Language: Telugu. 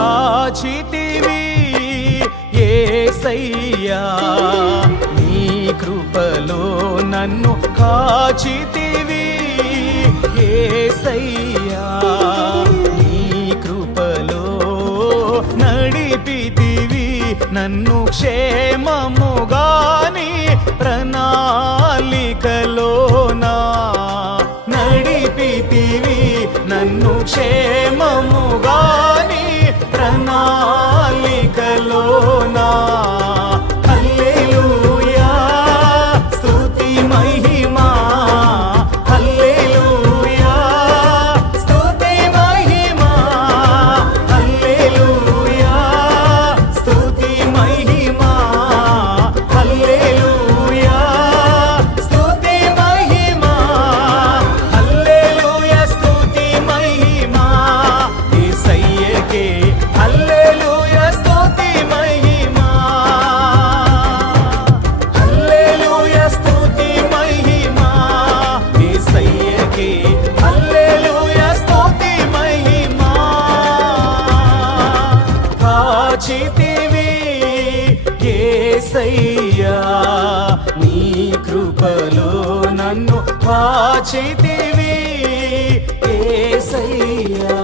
కాచితివి యేసయ్యా నీ కృపలో నన్ను కాచితివి యేసయ్యా నీ కృపలో నడిపితివి నన్ను క్షేమముగాని ప్రణాళికలోనా నడిపితివి నన్ను క్షేమముగాని ప్రణాళికలోనా హల్లెలూయా స్తుతి మహిమా హల్లెలూయా స్తుతి మహిమా హల్లెలూయా స్తుతి మహిమా హల్లెలూయా స్తుతి మహిమా హల్లెలూయా స్తుతి మహిమా యేసయ్యకే హల్లెలూయా స్తుతి మహిమా హల్లెలూయా స్తుతి మహిమా యేసయ్యకే హల్లెలూయా స్తుతి మహిమా కాచితివి యేసయ్యా నీ కృపలో నన్ను కాచితివి యేసయ్యా